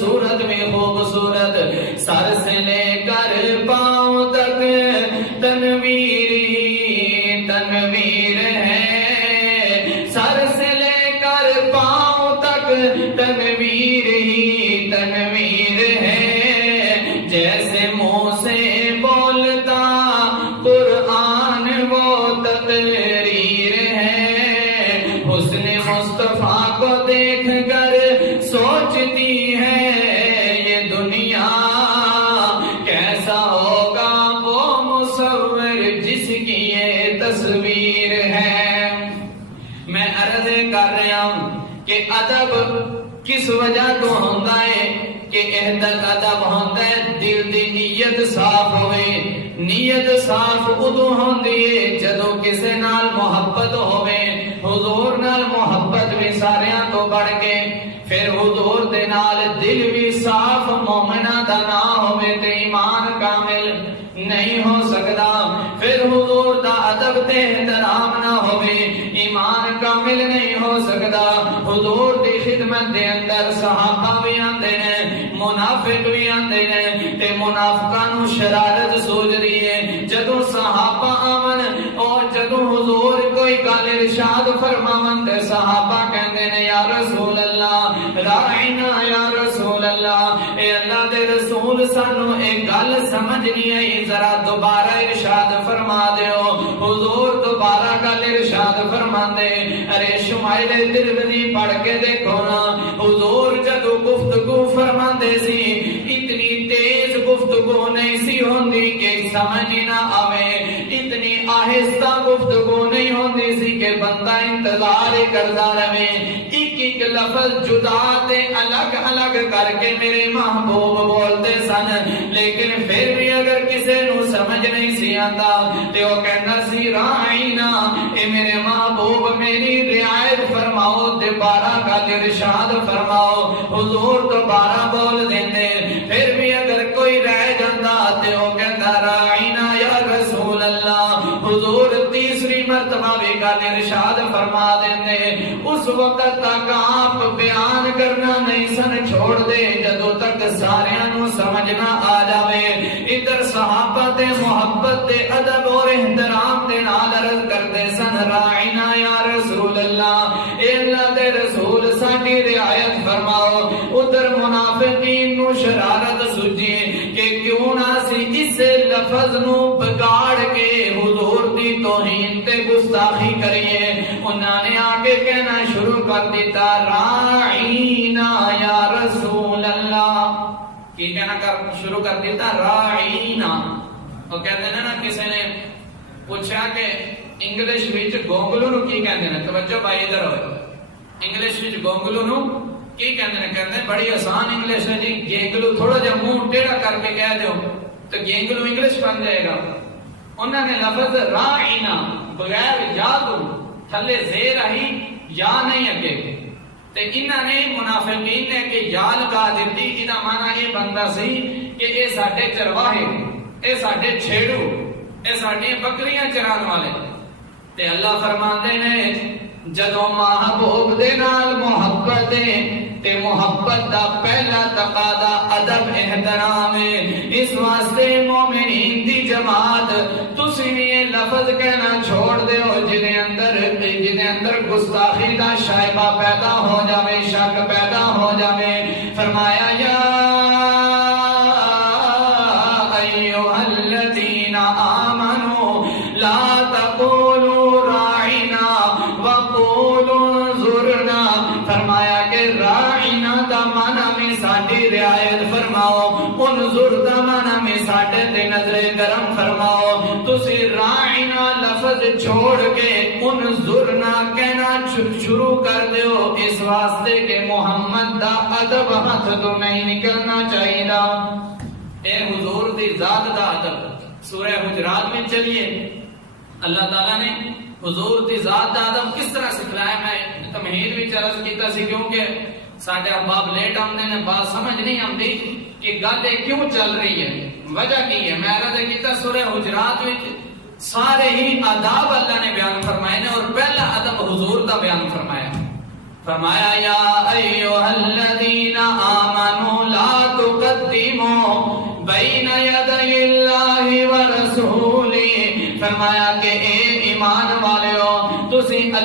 صورت میں خوبصورت، سر سے لے کر پاؤں تک تنویر ہی تنویر ہے، سر سے لے کر پاؤں تک تنویر ہی تنویر ہے، جیسے منہ سے بولتا قرآن وہ تقریر ہے، حسن مصطفیٰ کو دیکھ کر سوچتی ہے یہ دنیا، کیسا ہوگا وہ مصور جس کی یہ تصویر ہے۔ میں عرض کر رہا ہوں کہ ادب کس وجہ تو ہوتا ہے کہ ادب ہوتا ہے دل دی نیت صاف ہوئے، نیت صاف ادو ہوندی ہے جدو کسے نال محبت ہوئے، حضور نال محبت بھی ساریاں تو بڑھ کے، پھر حضور دے نال دل بھی صاف مومنہ دا نہ ہوئے تے ایمان کامل نہیں ہو سکتا، پھر حضور دا ادب تے احترام نہ ہوئے ایمان کامل نہیں ہو سکتا۔ حضور دی خدمت دے اندر صحابہ بھی آندے نے، منافق بھی آندے نے، تے منافقاں نو شرارت سوچ دی ہے، جدوں صحابہ آون اور جدوں حضور کوئی گل ارشاد فرماون تے صحابہ کہندے نے یا رسول اللہ راعنا یا رسول اللہ، اے اللہ دے رسول سانو ایک گل سمجھ نہیں آئی، ذرا دوبارہ ارشاد فرما دیو۔ حضور دوبارہ گل ارشاد فرماندے، ارے شمائل ترمذی پڑھ کے دیکھو نا، حضور جدو گفتگو فرماندے سی اتنی تیز گفتگو نہیں سی ہوندی کہ سمجھ نہ آوے، اتنی آہستہ گفتگو نہیں ہوندی سی کہ بندہ انتظار کرتا رہے، ایک ایک لفظ جدا تے الگ الگ کر کے میرے محبوب بولتے سن، لیکن پھر بھی اگر کسے نو سمجھ نہیں سی آتا تے وہ کہنا سی راعینا، اے میرے محبوب میری رعایت فرماؤ، دوبارہ گل ارشاد فرماؤ، حضور دوبارہ بول دیندے، پھر بھی اگر کوئی رہ جاتا تے وہ کہتا راعینا یا رسول اللہ، حضور تیسری مرتبہ بھی گل ارشاد فرما دیندے، اس وقت تک آپ بیان کرنا نہیں سن چھوڑ دے جدو تک ساریاں نو سمجھنا آ جاوے۔ ادھر صحابہ تے محبت تے ادب اور احترام دے نال عرض کردے سن راعینا یا رسول اللہ، اے اللہ دے رسول ساڈی رعایت فرماؤ۔ ادھر منافقین نو شرارت سوجی کہ کیوں نہ سی اس لفظ نو بگاڑ کے حضور دی توہین تے گستاخی کریے، انہاں نے آگے کہنا شروع کر دیتا راعینا یا رسول اللہ، کی کہنا شروع کر دیتا راعینا۔ وہ کہتے ہیں نا کسی نے پوچھا کہ انگلش وچ گونگلو نو کی کہتے ہیں، توجہ بھائی ادھر ہوئے، انگلش وچ گونگلو نو کی کہتے ہیں؟ کہتے ہیں بڑی آسان انگلش ہے جی، گینگلو تھوڑا جا منہ ٹیڑھا کر کے کہہ دیو تو گینگلو انگلش بن جائے گا۔ انہوں نے لفظ راعینا بغیر یا تو تھلے زیر آئی یا نہیں اگے، تے انہوں نے منافقین نے کہ یا لگا دیتی، انہاں مانا یہ بندہ سی کہ اے ساڈے چرواہے، اے ساڈے چھیڑو، اے ساڈی بکریاں چران والے۔ تے اللہ فرماندے نے جدوں محبوب دے نال محبت ہے تے محبت دا پہلا تقاضا ادب احترام ہے، اس واسطے مومنین دی جماعت تسی بھی یہ لفظ کہنا چھوڑ دیو جدے اندر گستاخی دا شائبہ پیدا ہو جاوے، شک پیدا ہو جاوے۔ فرمایا یا ایھا الذین آمنوا لا تقولوا راعنا وقولوا انظرنا، فرمایا کہ راعنا دا معنی میں ساڈی رعایت فرماؤ، انظر دا معنی میں ساڈے تے نظر کرم فرماؤ، تسی راعنا لفظ چھوڑ کے انظرنا کہنا شروع کر دیو، اس واسطے کہ محمد دا ادب ہاتھ تو نہیں نکلنا چاہیے۔ اے حضور دی ذات دا ادب سورہ حجرات میں چلیے، اللہ تعالیٰ نے حضور دی ذات دا ادب کس طرح سکھلایا۔ میں تمہید بھی عرض کیتا سی کیونکہ ساڈے احباب لیٹ آمدے نے، بات سمجھ نہیں آمدی کہ گل کیوں چل رہی ہے، وجہ کی ہے۔ میں عرض کیتا سورہ حجرات وچ سارے ہی آداب اللہ نے بیان فرمائے نے، اور پہلا ادب حضور دا بیان فرمایا۔ فرمایا یا ایھا الذین آمنوا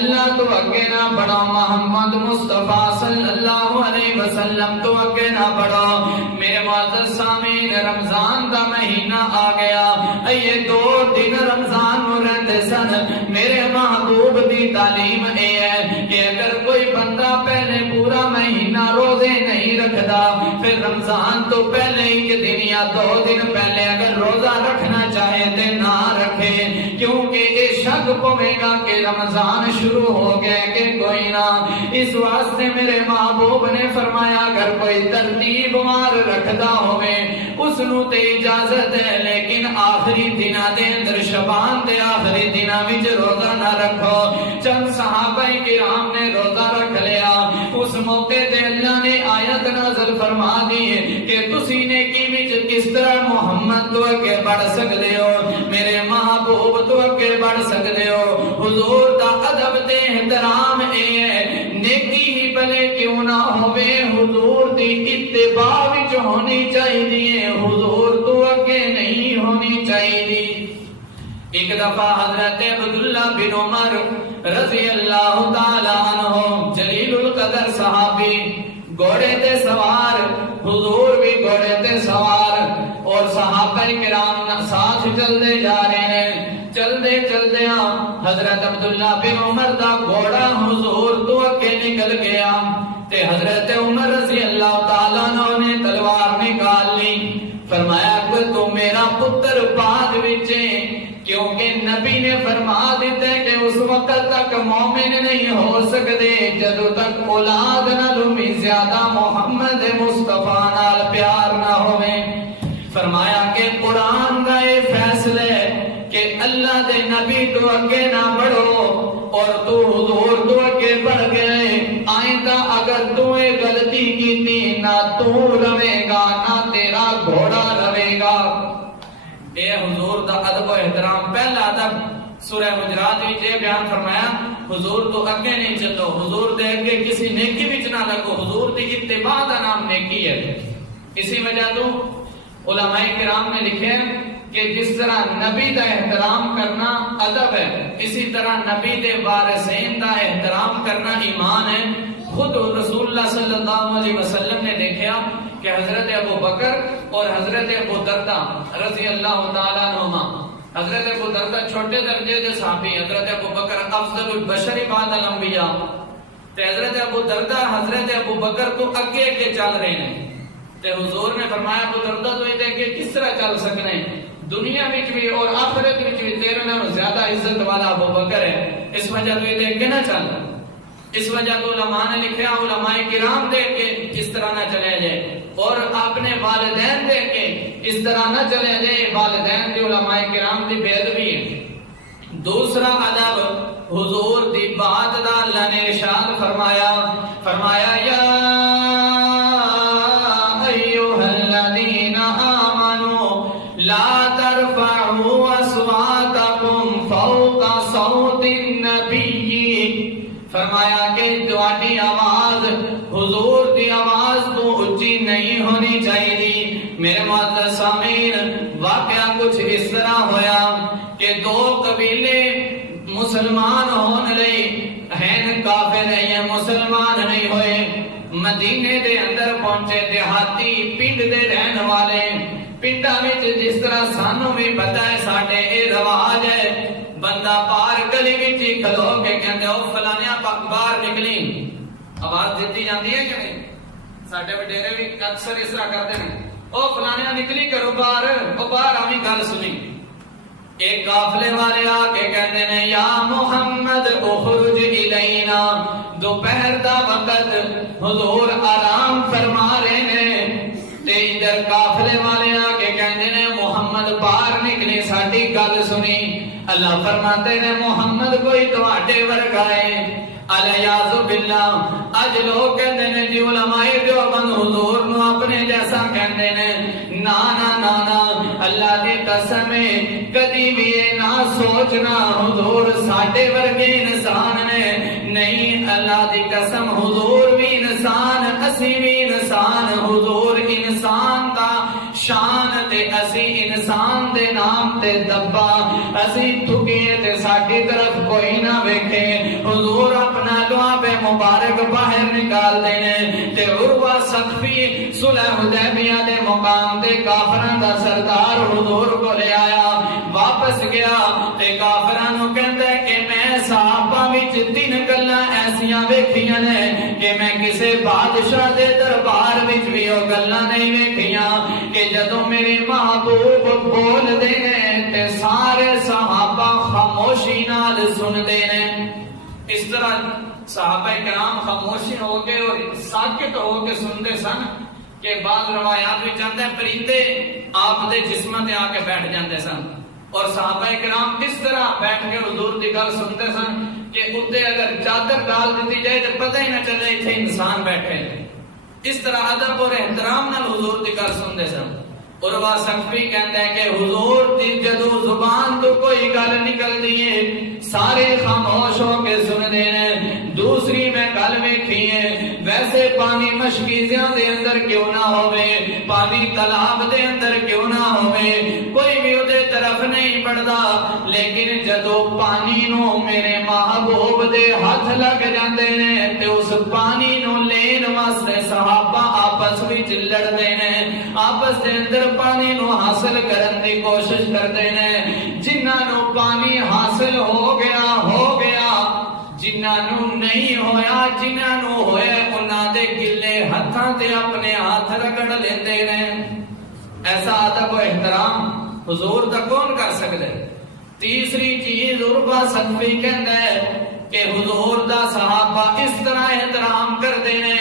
اللہ تو اگے نہ بڑھو، محمد مصطفیٰ صلی اللہ علیہ وسلم تو اگے نہ بڑھو۔ میرے معزز سامعین، رمضان دا مہینہ آ گیا، یہ 2 دن رمضان نو رہندے سن۔ میرے محبوب دی تعلیم اے ہے کہ اگر کوئی بندہ پہلے پورا مہینہ روزے نہیں رکھدا، پھر رمضان تو پہلے ایک دن یا 2 دن پہلے اگر روزہ رکھنا چاہے تے نہ رکھے، کیونکہ یہ شک پوے گا کہ رمضان شروع ہو گیا کہ کوئی نہ۔ اس واسطے میرے محبوب نے فرمایا اگر کوئی ترتیب وار رکھدا ہوئے اس نو تے اجازت ہے، لیکن آخری دناں دے اندر شبان دے آخری دناں وچ روزہ نہ رکھو۔ چند صحابہ کرام نے روزہ رکھ لیا، اس موقع تے اللہ نے آیت نازل فرما دی کہ تسی نیکی وچ کس طرح محمد تو اگے بڑھ سکدے ہو، میرے محبوب تو اگے بڑھ سکدے ہو۔ حضور دا ادب تے احترام اے ہے، نیکی ہی بھلے کیوں نہ ہوے حضور دی اتباع وچ ہونی چاہیے، حضور تو اگے نہیں ہونی چاہیے۔ ایک دفعہ حضرت عبداللہ بن عمر رضی اللہ تعالی عنہ جلیل القدر صحابی گھوڑے تے سوار، حضور بھی گھوڑے تے سوار، اور صحابہ کرام ساتھ چلتے جا رہے ہیں۔ چلتے چلتے حضرت عبداللہ بن عمر دا گھوڑا حضور تو اگے نکل گیا تے حضرت عمر رضی اللہ تعالیٰ عنہ نے تلوار نکال لی۔ فرمایا کہ تو میرا پتر بعد وچے، کیونکہ نبی نے فرما دیتے کہ اس وقت تک مومن نہیں ہو سکتے جدو تک اولاد نالوں بھی زیادہ محمد مصطفیٰ نال پیار نہ ہوئے۔ فرمایا کہ قرآن کا یہ فیصلہ ہے کہ اللہ دے نبی تو اگے نہ بڑھو، اور تو حضور تو اگے بڑھ گئے، آئندہ اگر تو یہ غلطی کی تھی نہ تو روے گا نہ تیرا گھوڑا روے گا۔ اے حضور دا ادب و احترام، پہلا ادب سورہ حجرات وچ یہ بیان فرمایا حضور تو اگے نہیں چلو، حضور دے اگے کسی نیکی وچ نہ لگو، حضور دی اتباع دا نام نیکی ہے۔ اسی وجہ تو علماء کرام نے لکھے کہ جس طرح نبی دا احترام کرنا ادب ہے، اسی طرح نبی دے وارثین دا احترام کرنا ایمان ہے۔ خود رسول اللہ صلی اللہ علیہ وسلم نے دیکھا کہ حضرت ابو بکر اور حضرت ابو دردہ رضی اللہ تعالیٰ عنہما، حضرت ابو دردہ چھوٹے درجے دے صحابی، حضرت ابو بکر افضل البشر بعد الانبیاء، تے حضرت ابو دردہ حضرت ابو بکر تو اگے اگے چل رہے ہیں۔ تے حضور نے فرمایا ابو دردہ تو یہ کہ کس طرح چل سکنے، دنیا وچ بھی اور آخرت وچ بھی تیرے نالوں زیادہ عزت والا ابو بکر ہے، اس وجہ تو یہ کہ نہ چل۔ اس وجہ تو علماء نے لکھا، علماء کرام دے کے اس طرح نہ چلے جائے، اور اپنے والدین دے کے اس طرح نہ چلے جائے، والدین دی علماء کرام دی بے ادبی ہے۔ دوسرا ادب حضور دی بات دا اللہ نے ارشاد فرمایا، فرمایا یا ایھا الذین آمنوا لا ترفعوا اصواتکم فوق صوت النبی، فرمایا کہ تہاڈی آواز حضور دی آواز تو اونچی نہیں ہونی چاہیے۔ میرے معزز سامعین، واقعہ کچھ اس طرح ہویا کہ 2 قبیلے مسلمان ہونے لئی ہیں، کافر ہیں، مسلمان نہیں ہوئے، مدینے دے اندر پہنچے، دیہاتی پنڈ دے رہن والے، پنڈا وچ جس طرح سانوں بھی پتہ ہے ساڈے اے رواج ہے، بندہ باہر گلی وچ کھلو کے کہندے او فلانیاں باہر نکلی، آواز دیتی جاتی ہے کہ نہیں؟ ساڈے وڈیرے بھی اکثر اس طرح کرتے ہیں، او فلانیاں نکلی کرو باہر، او باہر آویں گل سنی۔ ایک قافلے والے آ کے کہتے ہیں یا محمد اخرج الینا، دوپہر دا وقت حضور آرام فرما رہے ہیں، تے ادھر قافلے والے آ کے کہتے ہیں محمد باہر نکلے ساڈی گل سنی۔ اللہ فرماتے ہیں محمد کوئی تواڈے ورگا ہے، الیاذ باللہ۔ اج لوگ کہتے ہیں جی علماء دیوبند حضور نو اپنے جیسا کہتے ہیں، نا نا نا نا، اللہ دی قسم ہے کدی بھی یہ نہ سوچنا حضور ساڈے ورگے انسان نے، نہیں، اللہ دی قسم حضور بھی انسان، اسی بھی انسان، حضور انسان دا شان تے اسی انسان دے نام تے دبا اسی تھکیے تے ساڈی طرف کوئی نہ ویکھے حضور اپنا لعاب مبارک باہر نکال دینے تے عروہ ثقفی صلح حدیبیہ دے مقام تے کافراں دا سردار حضور کو لے آیا واپس گیا تے کافراں نو کہندا ہے کہ میں صحابہ وچ 3 گلاں ایسیاں ویکھیاں نے کہ میں کسے بادشاہ دے دربار وچ وی او گلاں نہیں ویکھیاں کہ جدوں میرے محبوب بول دے نے تے سارے صحابہ خاموشی نال سن دے نے اس طرح صحابہ کرام خاموشی ہو کے اور ساکت ہو کے سنتے سن کہ بعض روایات میں چاہتے ہیں پرندے آپ دے جسماں تے آ کے بیٹھ جاندے سن اور صحابہ کرام اس طرح بیٹھ کے حضور دی گل سنتے سن کہ اتنے اگر چادر ڈال دیتی جائے تو پتہ ہی نہ چلے اتنے انسان بیٹھے اس طرح ادب اور احترام نال حضور دی گل سنتے سن عروہ ثقفی کہتا ہے کہ حضور دی جدو زبان تو کوئی گل نکل دیئے سارے خاموش ہو کے سن دینے دوسری میں گل ویکھی ہے ویسے پانی مشکیزیاں دے اندر کیوں نہ ہوئے پانی تالاب دے اندر کیوں نہ ہوئے کوئی بھی ادھے طرف نہیں پڑھدا لیکن جدو پانی نو میرے محبوب دے ہاتھ لگ جاندے نے تے اس پانی نو لین واسطے صحابہ آپس وچ لڑدے نے آپس دے اندر پانی نو حاصل کرن دی کوشش کرتے ہیں جنہاں نو پانی حاصل ہو گیا جنہاں نو نہیں ہویا جنہاں نو ہویا انہاں دے گلے ہتھاں تے اپنے ہاتھ رگڑ لیندے نے ایسا ادب و احترام حضور دا کون کر سکدے تیسری چیز عروہ ثقفی کہندا ہے کہ حضور دا صحابہ اس طرح احترام کردے نے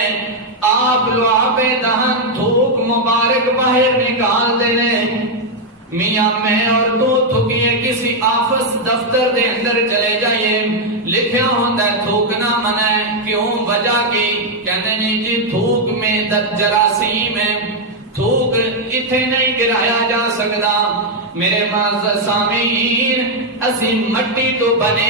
آپ لعاب دہن تھوک مبارک باہر نکال دینے میاں میں اور تو تھکیے کسی آفس دفتر دے اندر چلے جائیے لکھیا ہوتا ہے تھوکنا منع ہے کیوں وجہ کی کہنے نہیں جی تھوک میں جراثیم ہے تھوک اتھے نہیں گرایا جا سکتا میرے معزز سامعین اسی مٹی تو بنے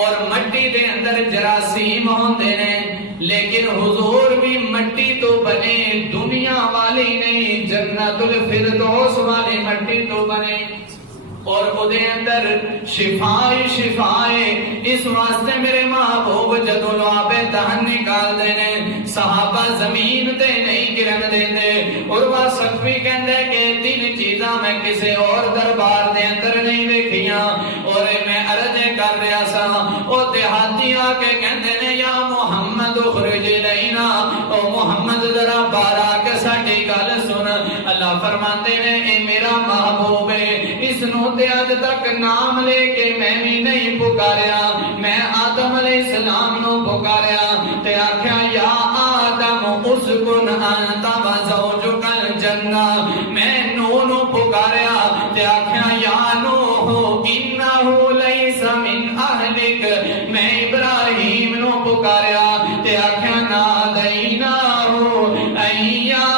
اور مٹی دے اندر جراثیم ہوندے نے لیکن حضور بھی مٹی تو بنے دنیا والی نہیں جنت الفردوس والی مٹی تو بنے اور ادھے اندر شفائے اس واسطے میرے محبوب جدو لعاب دہن نکال دینے صحابہ زمین تے نہیں گرن دیندے عروہ ثقفی کہندے کہ 3 چیزاں میں کسے اور دربار دے اندر نہیں ویکھیاں اور میں عرض کر رہا سا او دیہاتی آ کے کہندے نے یا محمد اخرج لینا او محمد ذرا باہر آ کے ساڈی گل سن اللہ فرماندے نے اے میرا محبوب ہے اس نو تے اج تک نام لے کے میں بھی نہیں پکاریا میں آدم علیہ السلام نو پکاریا تے آکھیا یا آدم اسکن انت و زوجک الجنہ میں نو پکاریا تے آکھیا یا نوح انہ لیس من اہلک میں ابراہیم نو پکاریا تے آکھیا نادیناہ ایا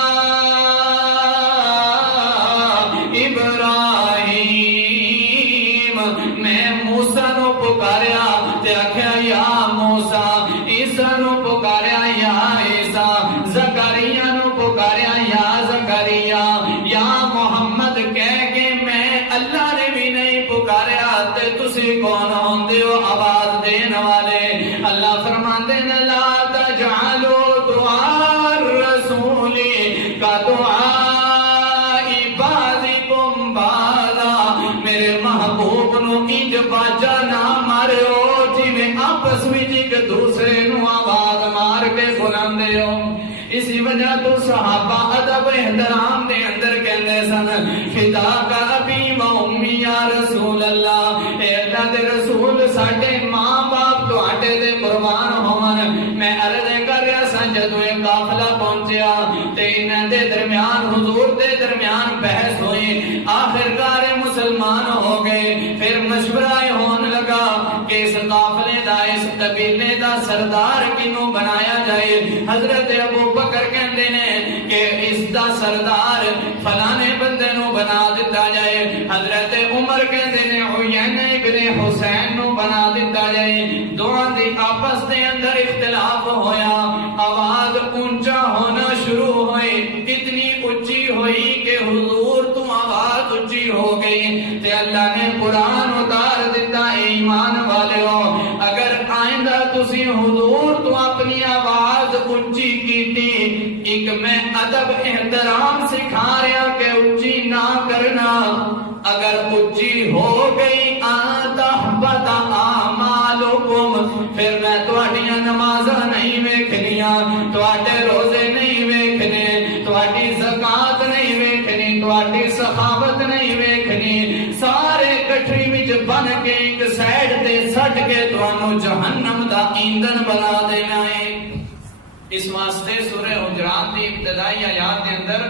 میں موسیٰ نو پکاریا تے آکھیا یا موسیٰ عیسیٰ نو پکاریا یا عیسیٰ زکریا نو پکاریا یا زکریا یا محمد کہہ کے میں اللہ نے بھی نہیں پکاریا تے تسی کون ہوندے ہو آواز دین والے اللہ فرماتے ہیں لا تجعلوا دعاء الرسول کا دعاء بعضکم بعضا میرے محبوب نو انج باجا نہ مارو جی میں آپس میں ایک دوسرے نو آواز مار کے بلاندے ہو اسی وجہ تو صحابہ ادب احترام دے اندر کہندے سن فدا کا ابی و امی یا رسول اللہ اے اللہ دے رسول ساڈے ماں باپ تواڈے دے قربان ہون میں عرض کر رہا سا جدوں اے قافلہ پہنچیا تے انہاں دے درمیان حضور دے درمیان بحث ہوئی آخرکار مسلمان ہو گئے پھر مشورہ ہون لگا کہ اس قافلے دا اس قبیلے دا سردار کینوں بنایا جائے حضرت ابو بکر کہندے نے کہ اس دا سردار فلانے بندے نو بنا دیتا جائے حضرت عمر کہندے نے عیین ابن حسین نو بنا دیتا جائے دونوں دی آپس دے اندر اختلاف ہویا آواز اونچا ہونا شروع ہوئی اتنی اونچی ہوئی کہ حضور تو آواز اونچی ہو گئی تے میں ادب احترام سکھا رہا کہ اچھی نہ کرنا، اگر اچھی ہو گئی تحبط اعمالکم، پھر میں تہاڈیاں نمازاں نہیں ویکھنیاں، تہاڈے روزے نہیں ویکھنے، تہاڈی زکات نہیں ویکھنی، تہاڈی سخاوت نہیں ویکھنی، سارے کٹھری وچ بن کے ایک سائیڈ تے سٹ کے تانوں جہنم دا ایندھن بنا دینا ہے۔ اس واسطے سورہ حجرات کی ابتدائی آیات کے اندر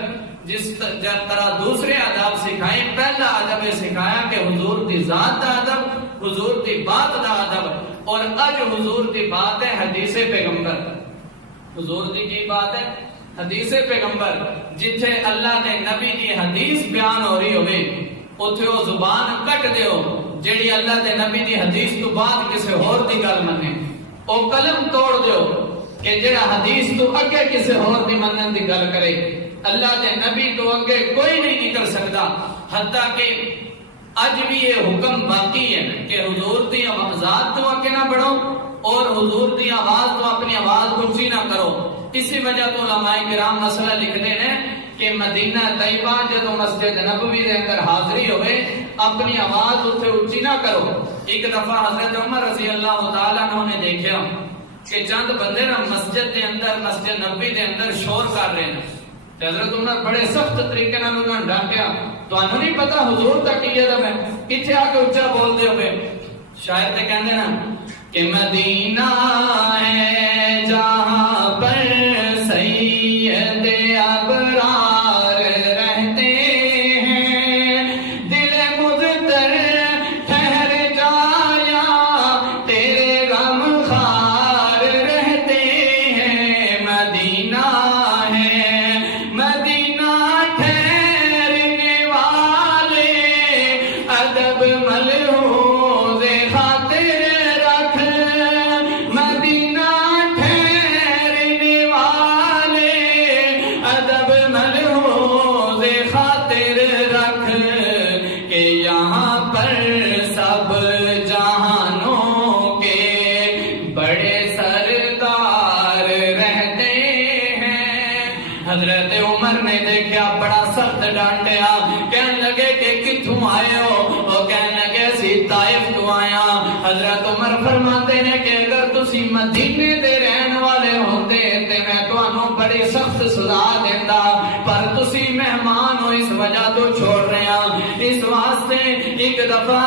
جس طرح دوسرے آداب سکھائے، پہلا ادب سکھایا کہ حضور دی ذات دا ادب، حضور دی بات دا ادب، اور اج حضور دی بات ہے حدیث پیغمبر۔ حضور دی کی بات ہے؟ حدیث پیغمبر۔ جتھے اللہ دے نبی دی حدیث بیان ہو رہی ہوئے اتھے وہ زبان کٹ دیو جیڑی اللہ دے نبی دی حدیث تو بعد کسے اور دی گل منے، او قلم توڑ دیو کہ جڑا حدیث تو اگے کسے اور دی منن دی گل کرے۔ اللہ دے نبی تو اگے کوئی نہیں نکل سکتا، حتیٰ کہ اج بھی یہ حکم باقی ہے کہ حضور دی آواز تو اگے نہ بڑھو اور حضور دی آواز تو اپنی آواز اونچی نہ کرو۔ اسی وجہ تو علماء کرام مسئلہ لکھتے ہیں کہ مدینہ طیبہ جدو مسجد نبوی دے اندر حاضری ہوئے اپنی آواز اتھے اونچی نہ کرو۔ ایک دفعہ حضرت عمر رضی اللہ تعالیٰ عنہ نے دیکھا کہ چند بندے نا مسجد دے اندر، مسجد نبوی دے اندر شور کر رہے ہیں۔ حضرت عمر بڑے سخت طریقے نال انہاں نے ڈانٹیا، تانوں نہیں پتا حضور دا کی ادب ہے، اتھے آ کے اونچا بول دے ہوئے۔ شاعر تے کہندے نا کہ مدینہ ہے جہاں پر سید ابرار رہتے ہیں، دل مضطر ٹھہر جایا تیرے غم خار رہتے ہیں۔ مدینہ ہے، مدینہ ٹھہرنے والے ادب ملحوظ خاطر رکھ، مدینہ ٹھہرنے والے ادب ملحوظ خاطر رکھ، کہ یہاں پر سب جہانوں کے بڑے سردار رہتے ہیں۔ حضرت عمر نے دیکھا بڑا سخت ڈانٹیا، کہنے لگے کہ کتھوں آئے ہو؟ وہ کہنے لگے اسی طائف تو آیا۔ حضرت عمر فرماتے ہیں کہ اگر تسی مدینے دے رہن والے ہوندے تے میں تانوں بڑی سخت سزا دیندا، پر تسی مہمان ہو اس وجہ تو چھوڑ رہے ہیں۔ اس واسطے ایک دفعہ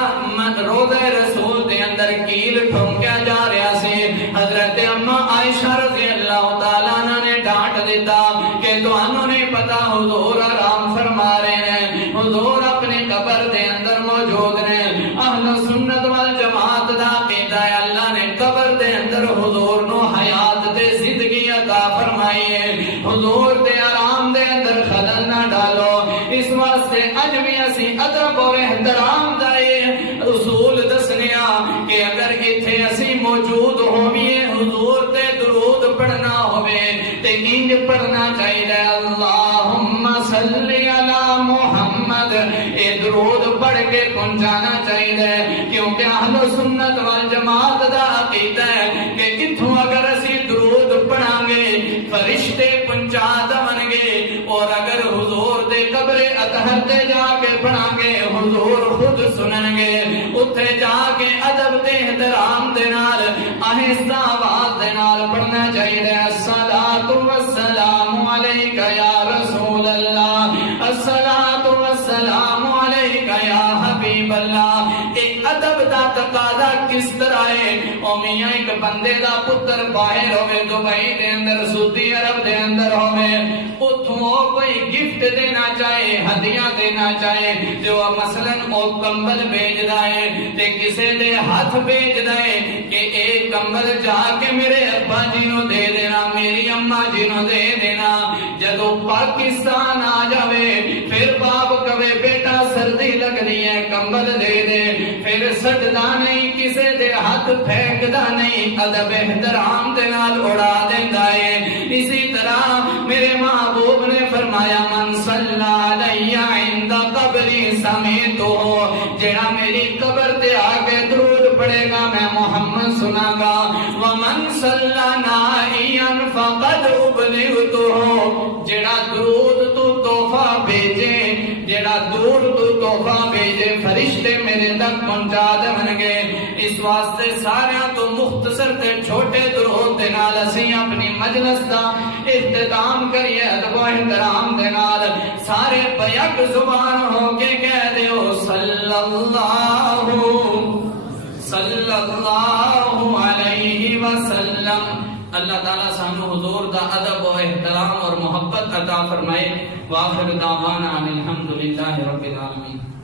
روضہ رسول دے اندر کیل ٹھونکیا جا رہا سی، حضرت اما عائشہ رضی اللہ تعالیٰ عنہ نے ڈانٹ دیتا کہ تانوں نہیں پتا حضور آرام فرما رہے ہیں، حضور اپنے قبر دے اندر موجود نے۔ اہل سنت والجماعت دا عقیدہ ہے اللہ نے قبر دے اندر حضور نو حیات تے زندگی عطا فرمائی ہے، حضور دے آرام دے اندر خلل نہ ڈالو۔ اس واسطے اج بھی اسی ادب اور احترام دا اصول دسنیا کہ اگر ایتھے اسی موجود ہوئیے حضور تے درود پڑھنا ہوئے تے انج پڑھنا چاہیے اللہم صلی علی محمد، اے درود پڑھ کے پہنچانا چاہیے، کیونکہ اہل سنت والجماعت دا عقیدہ ہے کہ اتھوں اگر اسی درود پڑھاں گے فرشتے پہنچا دون گے، اور اگر حضور دے قبر اطہر تے جا کے پڑھاں گے حضور خود سنن گے۔ اتھے جا کے ادب تے احترام دے نال آہستہ آواز دے نال پڑھنا چاہیے الصلاۃ والسلام علیک یا رسول اللہ، الصلاۃ والسلام علیک یا حبیب اللہ۔ ایک ادب دا تقاضا کس طرح ہے؟ او میاں ایک بندے دا پتر باہر ہوئے دبئی دے اندر، سعودی عرب دے اندر ہوئے، اتھوں کوئی گفٹ دینا چاہے، ہدیہ دینا چاہے، جو مثلاً او کمبل بھیجدا ہے تے کسے دے ہاتھ بھیجدا ہے کہ ایک کمبل جا کے میرے ابا جی نو دے دینا، میری اماں جی نو دے دینا۔ جدو پاکستان آ جاوے پھر باپ کہے بیٹا سردی لگنی ہے کمبل دے دے، پھر سجدہ نہیں، کسے دے ہاتھ پھینکدا نہیں، ادب احترام دے نال اڑا دیندا ہے۔ اسی طرح میرے محبوب نے فرمایا من صلی علی عند قبری سمیتو، جڑا میری قبر تے آ کے درود پڑھے گا میں محمد سنا گا، ومن صلی نائیا فقد ابلغتہ، جڑا واسطے سارے تو مختصر تے چھوٹے درود دے نال اسی اپنی مجلس دا اختتام کریے ادب و احترام دے نال سارے بیک زبان ہو کے کہہ دیو صلی اللہ علیہ وسلم۔ اللہ تعالیٰ سانو حضور دا ادب و احترام اور محبت عطا فرمائے۔ وآخر دعوانا الحمدللہ رب العالمین۔